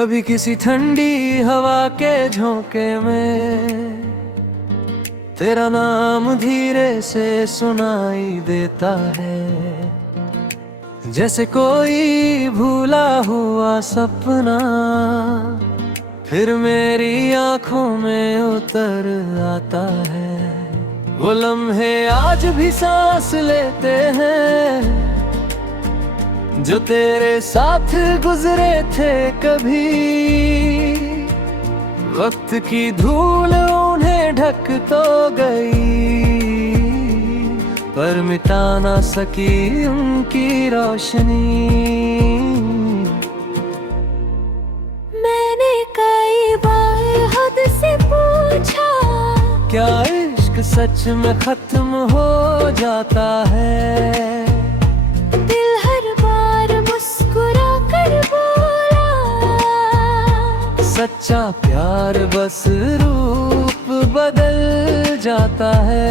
कभी किसी ठंडी हवा के झोंके में तेरा नाम धीरे से सुनाई देता है, जैसे कोई भूला हुआ सपना फिर मेरी आंखों में उतर आता है। वो लम्हे आज भी सांस लेते हैं जो तेरे साथ गुजरे थे कभी। वक्त की धूल उन्हें ढक तो गई, पर मिटा ना सकी उनकी रोशनी। मैंने कई बार खुद से पूछा, क्या इश्क सच में खत्म हो जाता है? दिल हर बार मुस्कुरा कर बोला, सच्चा प्यार बस रूप बदल जाता है।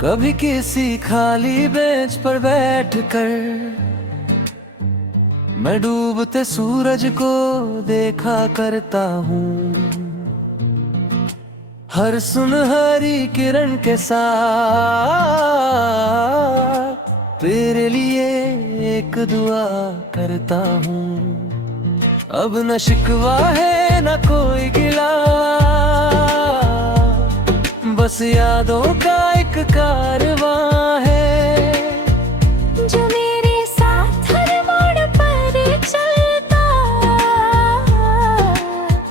कभी किसी खाली बेंच पर बैठकर मैं डूबते सूरज को देखा करता हूँ। हर सुनहरी किरण के साथ तेरे लिए एक दुआ करता हूँ। अब न शिकवा है न कोई गिला, बस यादों का एक कारवां है जो मेरे साथ हर मोड़ पर चलता।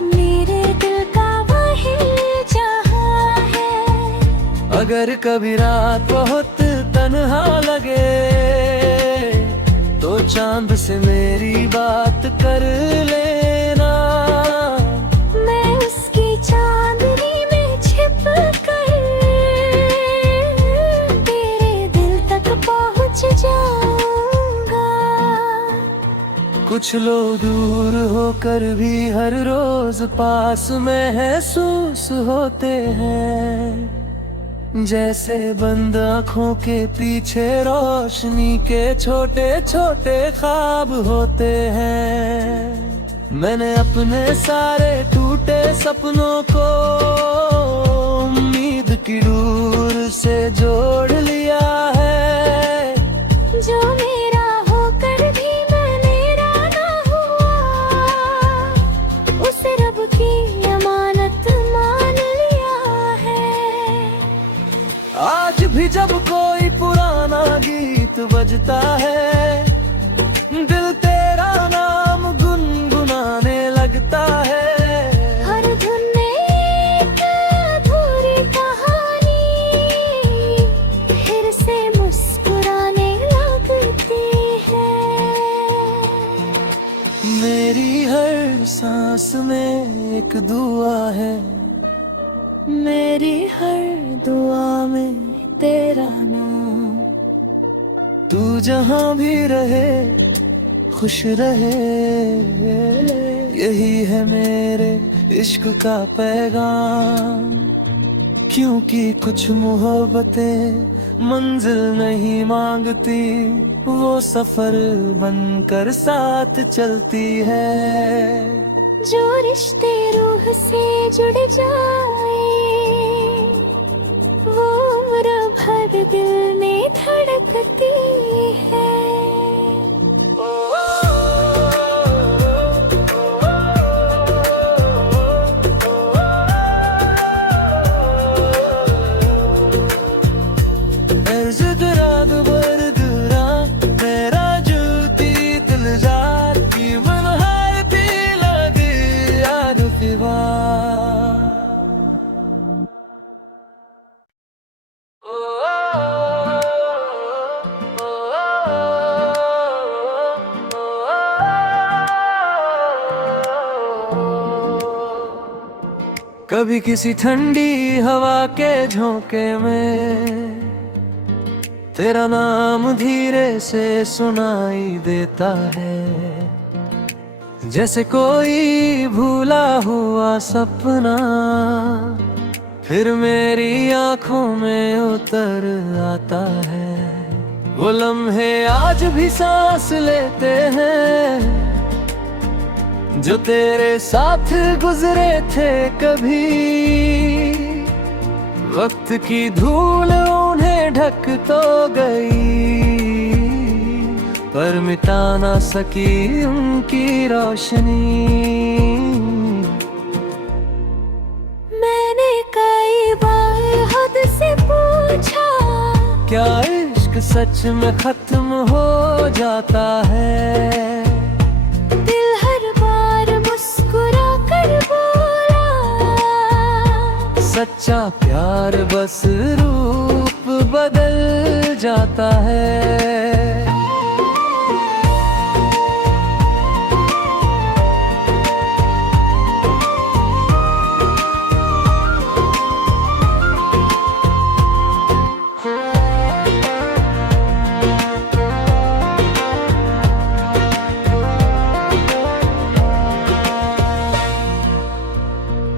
मेरे दिल का वही जहां है। अगर कभी रात बहुत तन्हा लगे तो चांद से मेरी बात कर लेना। मैं उसकी चांदनी में छिप कर तेरे दिल तक पहुंच जाऊंगा। कुछ लोग दूर होकर भी हर रोज पास महसूस होते हैं, जैसे बंद आँखों के पीछे रोशनी के छोटे छोटे ख्वाब होते हैं। मैंने अपने सारे टूटे सपनों को उम्मीद की डोर से जोड़ लिया है। जो मेरा होकर भी मेरा ना हुआ, उसे रब की अमानत मान लिया है। आज भी जब कोई पुराना गीत बजता है, दिल तेरा नाम गुनगुनाने लगता है। हर धुन में एक अधूरी कहानी फिर से मुस्कुराने लगती है। मेरी हर सांस में एक दुआ है, मेरी हर दुआ में तेरा नाम। तू जहां भी रहे खुश रहे, यही है मेरे इश्क का पैगाम। क्योंकि कुछ मोहब्बतें मंजिल नहीं मांगती, वो सफर बनकर साथ चलती है। जो रिश्ते रूह से जुड़ जाए वो उम्र भर दिल में धड़कती है। कभी किसी ठंडी हवा के झोंके में तेरा नाम धीरे से सुनाई देता है, जैसे कोई भूला हुआ सपना फिर मेरी आंखों में उतर आता है। वो लम्हे आज भी सांस लेते हैं जो तेरे साथ गुजरे थे कभी। वक्त की धूल उन्हें ढक तो गई, पर मिटा ना सकी उनकी रोशनी। मैंने कई बार खुद से पूछा, क्या इश्क सच में खत्म हो जाता है? दिल हर बार मुस्कुरा कर बोला, सच्चा प्यार बस रूप बदल जाता है।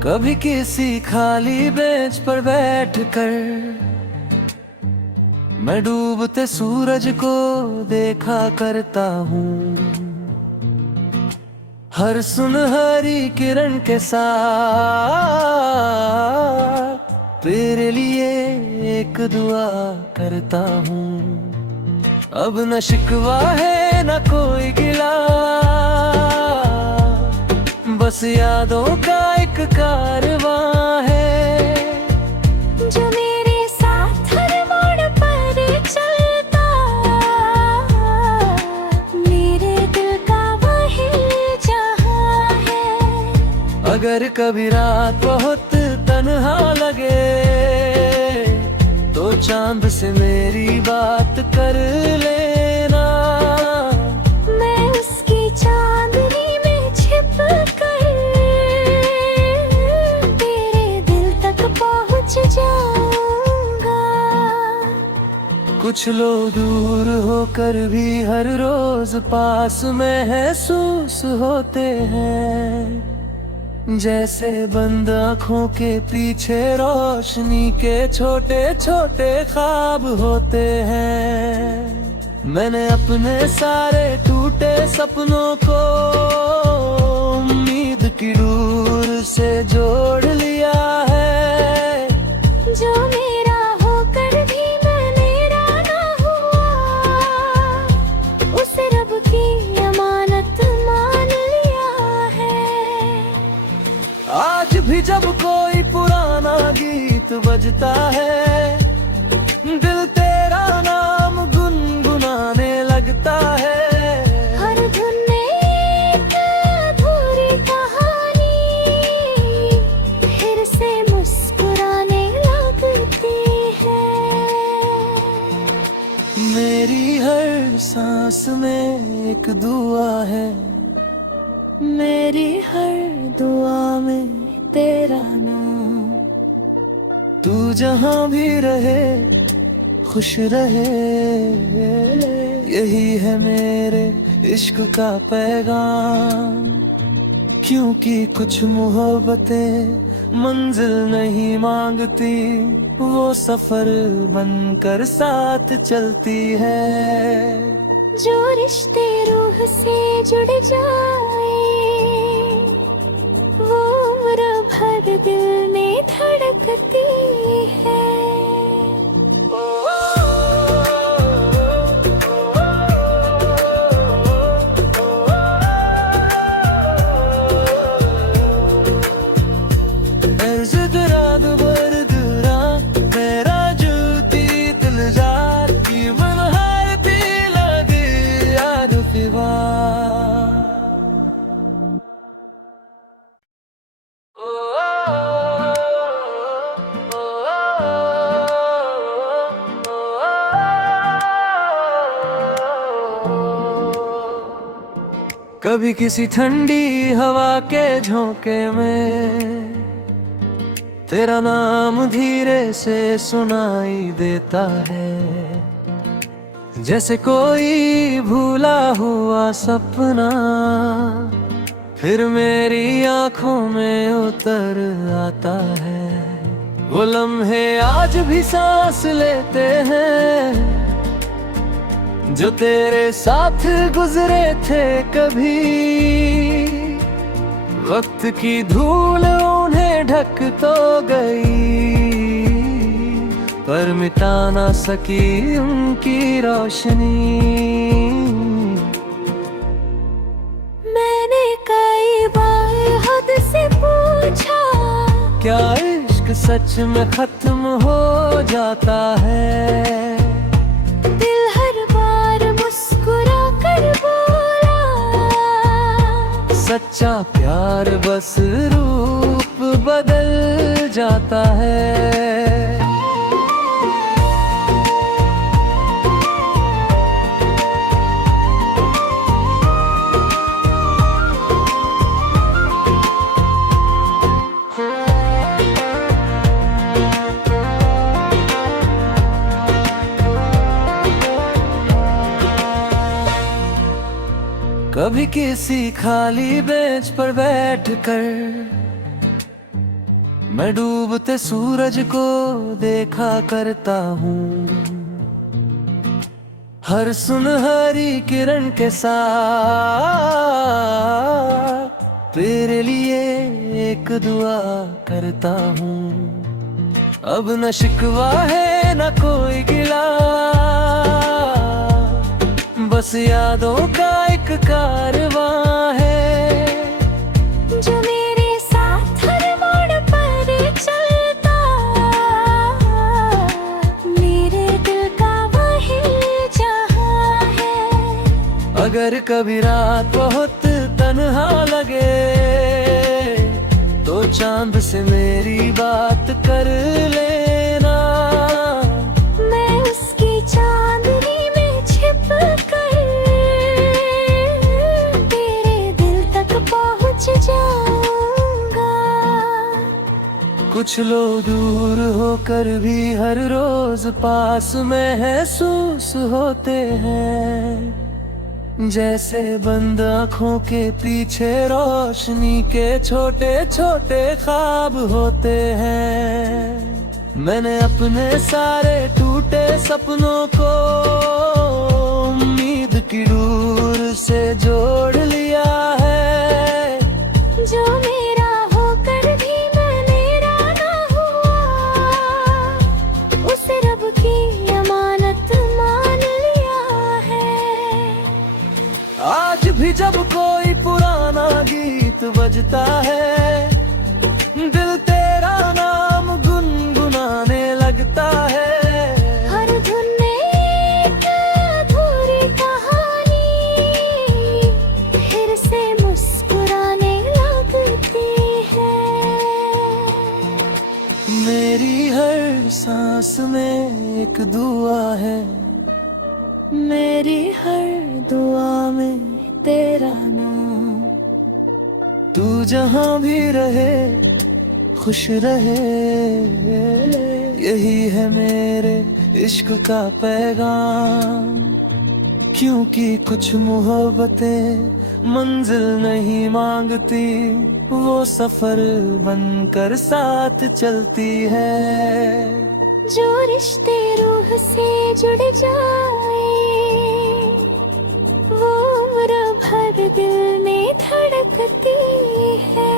कभी किसी खाली बेंच पर बैठकर मैं डूबते सूरज को देखा करता हूँ। हर सुनहरी किरण के साथ तेरे लिए एक दुआ करता हूँ। अब न शिकवा है न कोई गिला, बस यादों का एक कारवां है जो मेरे साथ हर मोड़ पर चलता, मेरे दिल का वही जहां है। अगर कभी रात बहुत तन्हा लगे तो चांद से मेरी बात कर लेना। मैं उसकी चांदनी में छिप कर तेरे दिल तक पहुंच जाऊंगा। कुछ लोग दूर होकर भी हर रोज पास महसूस होते हैं, जैसे बंद आँखों के पीछे रोशनी के छोटे छोटे ख्वाब होते हैं। मैंने अपने सारे टूटे सपनों को उम्मीद की डोर से जोड़ लिया है। जो मेरा होकर भी मैं मेरा ना हुआ, उसे रब की अमानत मान लिया है। आज भी जब कोई पुराना गीत बजता है, दिल तेरा नाम गुनगुनाने लगता है। हर धुन में एक अधूरी कहानी फिर से मुस्कुराने लगती है। मेरी हर सांस में एक दुआ है, मेरी हर दुआ में तेरा नाम। तू जहां भी रहे खुश रहे, यही है मेरे इश्क का पैगाम। क्योंकि कुछ मोहब्बतें मंजिल नहीं मांगती, वो सफर बनकर साथ चलती है। जो रिश्ते रूह से जुड़ जाए, वो उम्र भर दिल में धड़कती है। कभी किसी ठंडी हवा के झोंके में तेरा नाम धीरे से सुनाई देता है, जैसे कोई भूला हुआ सपना फिर मेरी आंखों में उतर आता है। वो लम्हे आज भी सांस लेते हैं जो तेरे साथ गुजरे थे कभी। वक्त की धूल उन्हें ढक तो गई पर मिटा ना सकी उनकी रोशनी। मैंने कई बार हद से पूछा, क्या इश्क सच में खत्म हो जाता है? दिल हर बार मुस्कुरा कर बोला, सच्चा प्यार बस रूप बदल जाता है। कभी किसी खाली बेंच पर बैठकर मैं डूबते सूरज को देखा करता हूँ। हर सुनहरी किरण के साथ तेरे लिए एक दुआ करता हूँ। अब न शिकवा है न कोई गिला, बस यादों का एक कारवां है जो मेरे साथ हर मोड़ पर चलता, मेरे दिल का वही जहां है। अगर कभी रात बहुत तन्हा लगे तो चांद से मेरी बात कर लेना। मैं उसकी चांदनी में छिप कर तेरे दिल तक पहुंच जाऊंगा। कुछ लोग दूर होकर भी हर रोज पास महसूस होते हैं, जैसे बंद आँखों के पीछे रोशनी के छोटे छोटे ख्वाब होते हैं। मैंने अपने सारे टूटे सपनों को उम्मीद की डोर से जोड़ लिया है। जो मेरा होकर भी मैं मेरा ना हुआ, उसे रब की अमानत मान लिया है। आज भी जब कोई पुराना गीत बजता है दिल तेरा नाम गुनगुनाने लगता है। हर धुन में एक अधूरी कहानी फिर से मुस्कुराने लगती है। मेरी हर सांस में एक दुआ है, मेरी हर दुआ में तेरा नाम। तू जहां भी रहे खुश रहे, यही है मेरे इश्क का पैगाम। क्योंकि कुछ मोहब्बतें मंजिल नहीं मांगती, वो सफर बनकर साथ चलती है। जो रिश्ते रूह से जुड़ जाए वो उम्र भर दिल में धड़कती है।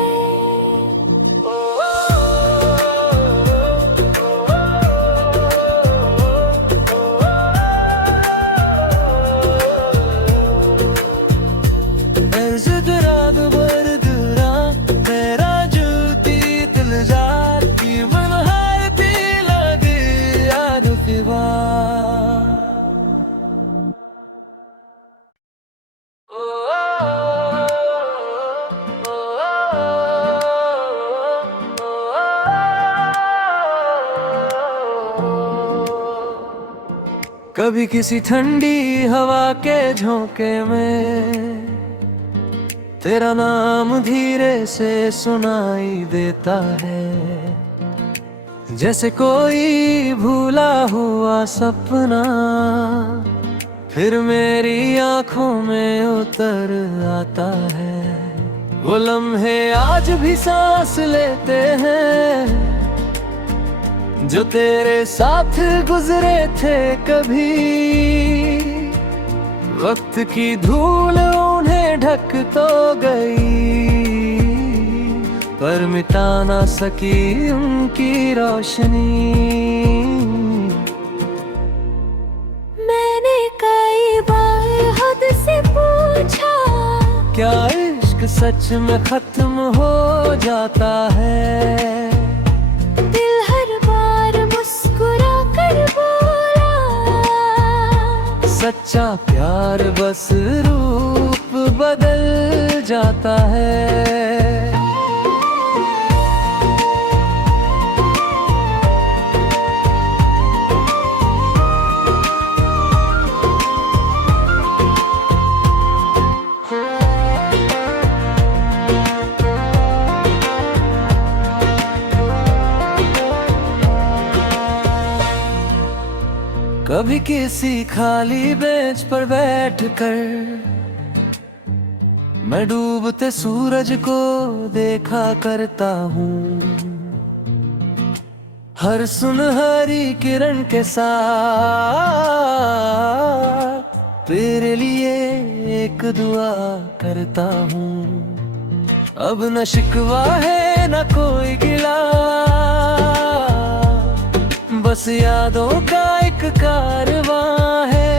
कभी किसी ठंडी हवा के झोंके में तेरा नाम धीरे से सुनाई देता है, जैसे कोई भूला हुआ सपना फिर मेरी आंखों में उतर आता है। वो लम्हे आज भी सांस लेते हैं जो तेरे साथ गुजरे थे कभी। वक्त की धूल उन्हें ढक तो गई, पर मिटा ना सकी उनकी रोशनी। मैंने कई बार खुद से पूछा, क्या इश्क सच में खत्म हो जाता है? दिल हर बार मुस्कुरा कर बोला, सच्चा प्यार बस रूप बदल जाता है। कभी किसी खाली बेंच पर बैठकर मैं डूबते सूरज को देखा करता हूँ। हर सुनहरी किरण के साथ तेरे लिए एक दुआ करता हूँ। अब न शिकवा है न कोई गिला, बस यादों का एक कारवां है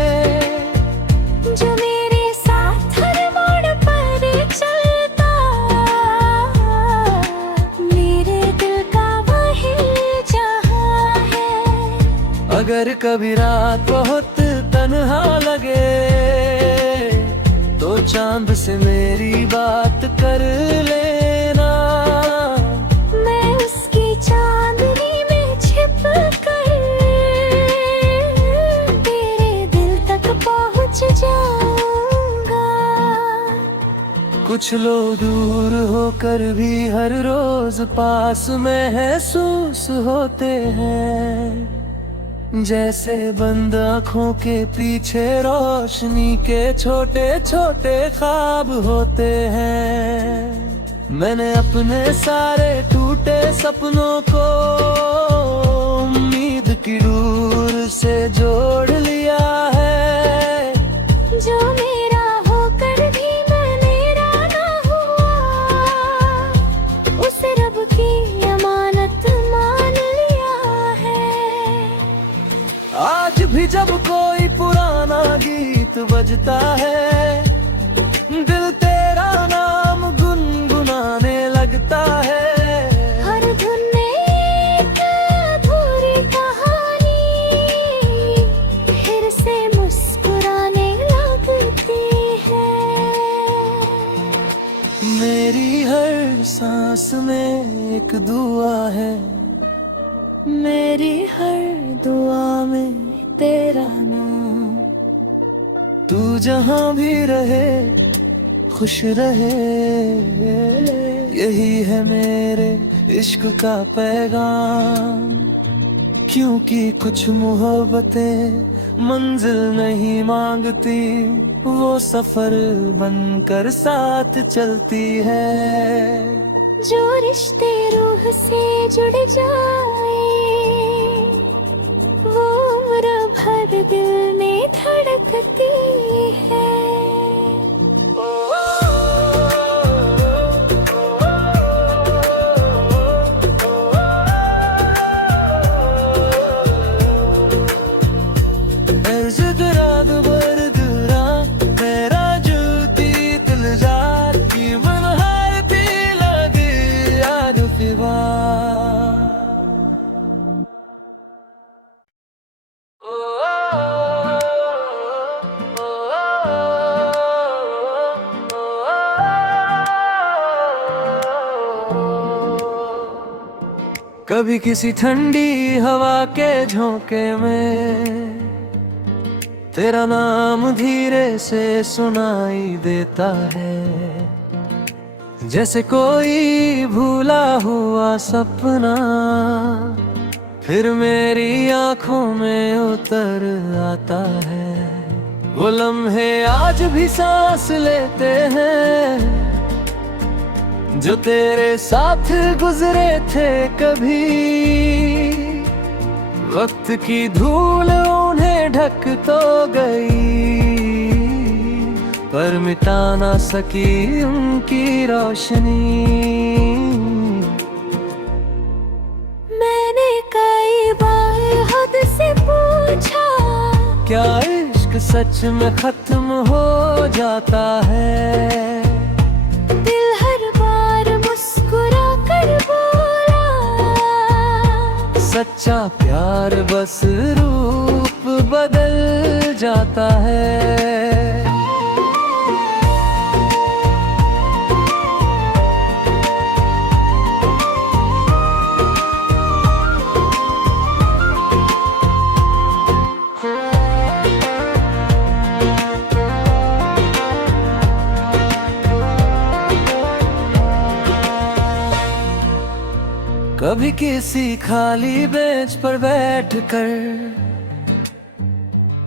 जो मेरे साथ हर मोड़ पर चलता। मेरे दिल का वही जहां है। अगर कभी रात बहुत तन्हा लगे तो चांद से मेरी बात कर लेना। मैं उसकी चांदनी में छिप कर तेरे दिल तक पहुंच जाऊंगा। कुछ लोग दूर होकर भी हर रोज पास महसूस होते हैं, जैसे बंद आँखों के पीछे रोशनी के छोटे छोटे ख्वाब होते हैं। मैंने अपने सारे टूटे सपनों को उम्मीद की डोर से जोड़ लिया है। जो मेरा होकर भी मैं मेरा ना हुआ, उसे रब की अमानत मान लिया है। आज भी जब कोई पुराना गीत बजता है, दिल तेरा नाम गुनगुनाने लगता है। हर धुन में एक अधूरी कहानी फिर से मुस्कुराने लगती है। मेरी हर सांस में एक दुआ है, मेरी हर दुआ में तेरा नाम। तू जहां भी रहे खुश रहे, यही है मेरे इश्क का पैगाम। क्योंकि कुछ मोहब्बतें मंजिल नहीं मांगती, वो सफर बनकर साथ चलती है। जो रिश्ते रूह से जुड़ जाए वो उम्र भर दिल में धड़कती है। कभी किसी ठंडी हवा के झोंके में तेरा नाम धीरे से सुनाई देता है, जैसे कोई भूला हुआ सपना फिर मेरी आंखों में उतर आता है। वो लम्हे आज भी सांस लेते हैं जो तेरे साथ गुजरे थे कभी। वक्त की धूल उन्हें ढक तो गई, पर मिटा ना सकी उनकी रोशनी। मैंने कई बार खुद से पूछा, क्या इश्क सच में खत्म हो जाता है? दिल हर बार मुस्कुरा कर बोला, सच्चा प्यार बस रूप बदल जाता है। कभी किसी खाली बेंच पर बैठकर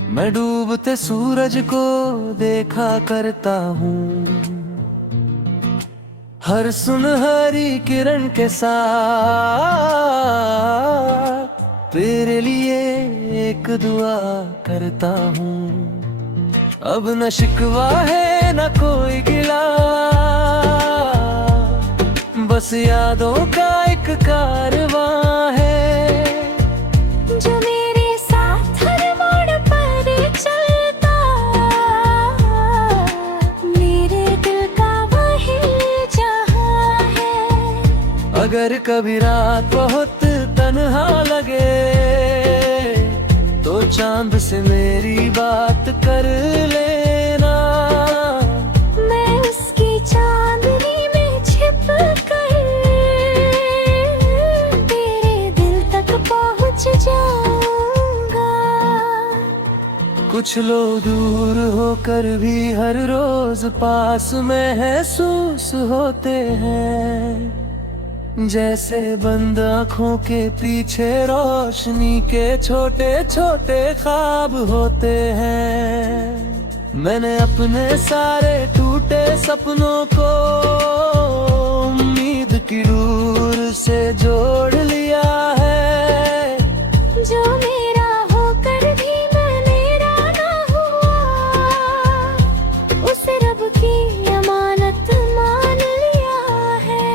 मैं डूबते सूरज को देखा करता हूँ। हर सुनहरी किरण के साथ तेरे लिए एक दुआ करता हूँ। अब न शिकवा है न कोई गिला, बस यादों का एक कारवां है जो मेरे साथ हर मोड़ पर चलता। मेरे दिल का वही जहां है। अगर कभी रात बहुत तन्हा लगे तो चांद से मेरी बात कर लेना। मैं उसकी चांदनी में छिप कर तेरे दिल तक पहुंच जाऊंगा। कुछ लोग दूर होकर भी हर रोज पास महसूस होते हैं, जैसे बंद आँखों के पीछे रोशनी के छोटे छोटे ख्वाब होते हैं। मैंने अपने सारे टूटे सपनों को उम्मीद की डोर से जोड़ लिया है। जो मेरा होकर भी मैं मेरा ना हुआ, उसे रब की अमानत मान लिया है।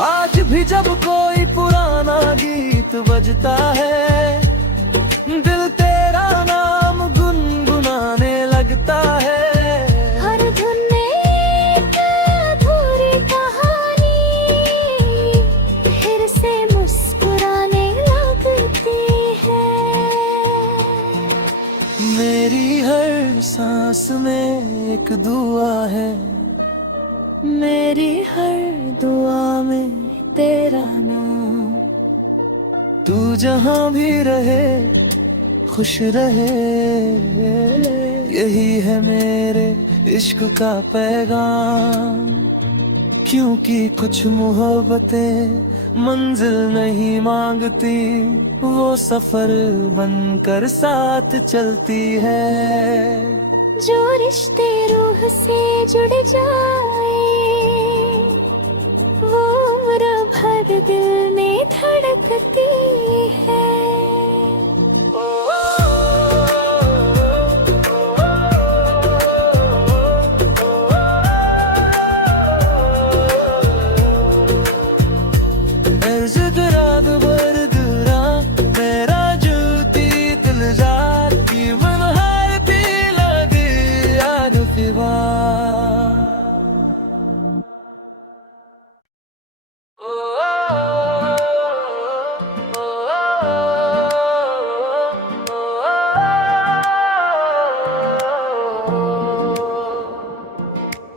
आज भी जब कोई पुराना गीत बजता है, दिल तेरा नाम गुनगुनाने लगता है। हर धुन में एक अधूरी कहानी फिर से मुस्कुराने लगती है। मेरी हर सांस में एक दुआ है, मेरी हर दुआ में तेरा नाम। तू जहां भी रहे खुश रहे, यही है मेरे इश्क का पैगाम। क्योंकि कुछ मोहब्बतें मंजिल नहीं मांगती, वो सफर बनकर साथ चलती है। जो रिश्ते रूह से जुड़ जाए वो उम्र भर दिल में धड़कती है।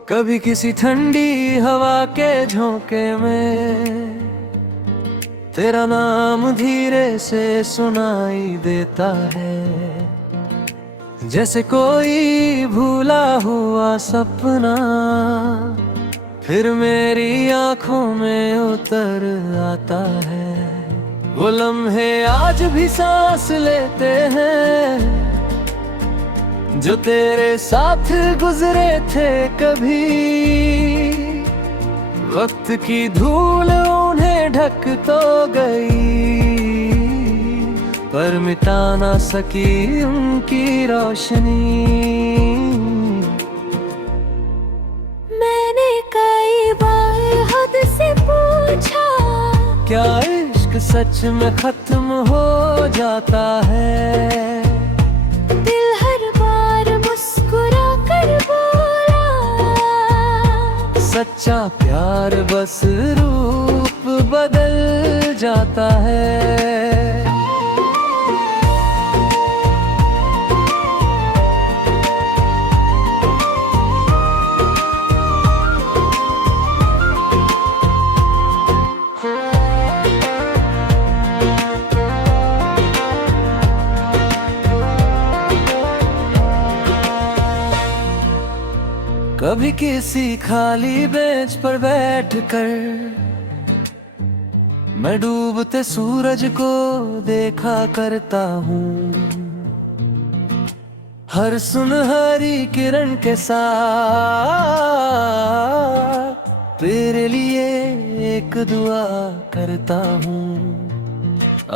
कभी किसी ठंडी हवा के झोंके में तेरा नाम धीरे से सुनाई देता है, जैसे कोई भूला हुआ सपना फिर मेरी आंखों में उतर आता है। वो लम्हे आज भी सांस लेते हैं जो तेरे साथ गुजरे थे कभी, वक्त की धूल उन्हें ढक तो गई, पर मिटा ना सकी उनकी रोशनी। मैंने कई बार खुद से पूछा, क्या इश्क सच में खत्म हो जाता है? दिल हर बार मुस्कुरा कर बोला, सच्चा प्यार बस रूप बदल जाता है। कभी किसी खाली बेंच पर बैठकर मैं डूबते सूरज को देखा करता हूँ, हर सुनहरी किरण के साथ तेरे लिए एक दुआ करता हूँ।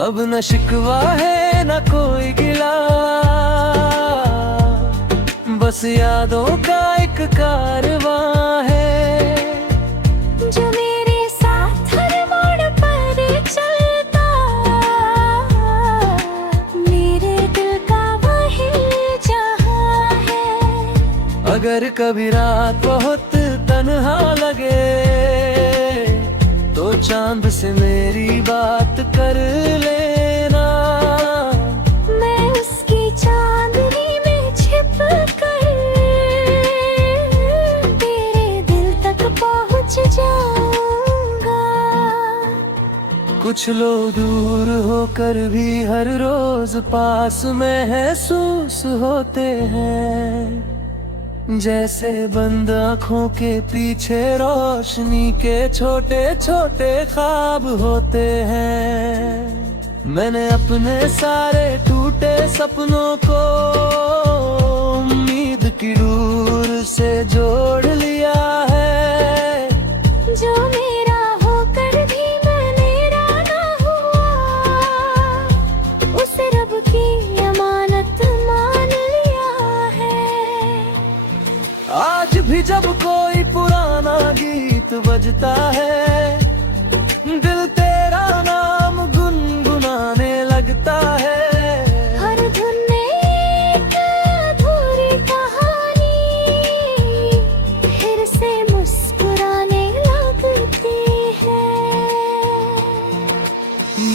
अब न शिकवा है न कोई गिला, बस यादों का एक कारवां है, जो मेरे साथ हर मोड़ पर चलता, मेरे दिल का वही जहां है। अगर कभी रात बहुत तन्हा लगे, तो चांद से मेरी बात कर लेना, मैं उसकी चांदनी में छिप कर तेरे दिल तक पहुंच जाऊंगा। कुछ लोग दूर होकर भी हर रोज पास महसूस होते हैं, जैसे बंद आँखों के पीछे रोशनी के छोटे छोटे ख्वाब होते हैं। मैंने अपने सारे टूटे सपनों को उम्मीद की डोर से जोड़ लिया है, जो मेरा होकर भी मेरा ना हुआ, उसे रब की अमानत मान लिया है। आज भी जब कोई पुराना गीत बजता है, दिल तेरा नाम गुनगुनाने लगता है। हर धुन में एक अधूरी कहानी फिर से मुस्कुराने लगती है।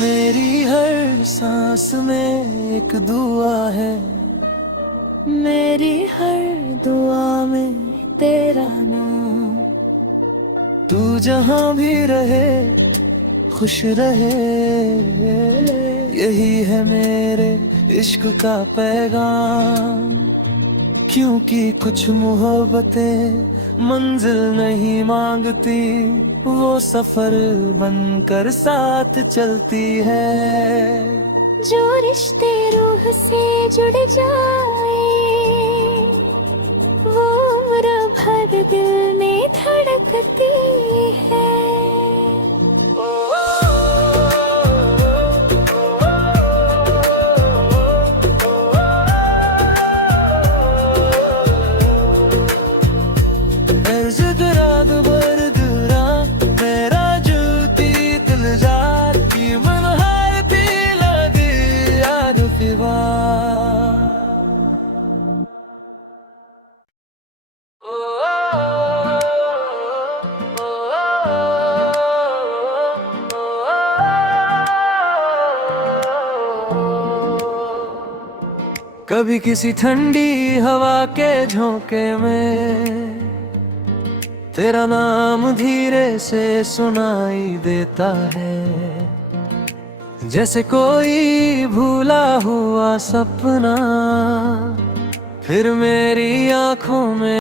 मेरी हर सांस में एक दुआ है, मेरी हर दुआ में तेरा नाम। तू जहां भी रहे खुश रहे, यही है मेरे इश्क का पैगाम। क्योंकि कुछ मोहब्बतें मंजिल नहीं मांगती, वो सफर बनकर साथ चलती है। जो रिश्ते रूह से जुड़ जाए, वो उम्र भर दिल में धड़कती है। कभी किसी ठंडी हवा के झोंके में तेरा नाम धीरे से सुनाई देता है, जैसे कोई भूला हुआ सपना फिर मेरी आंखों में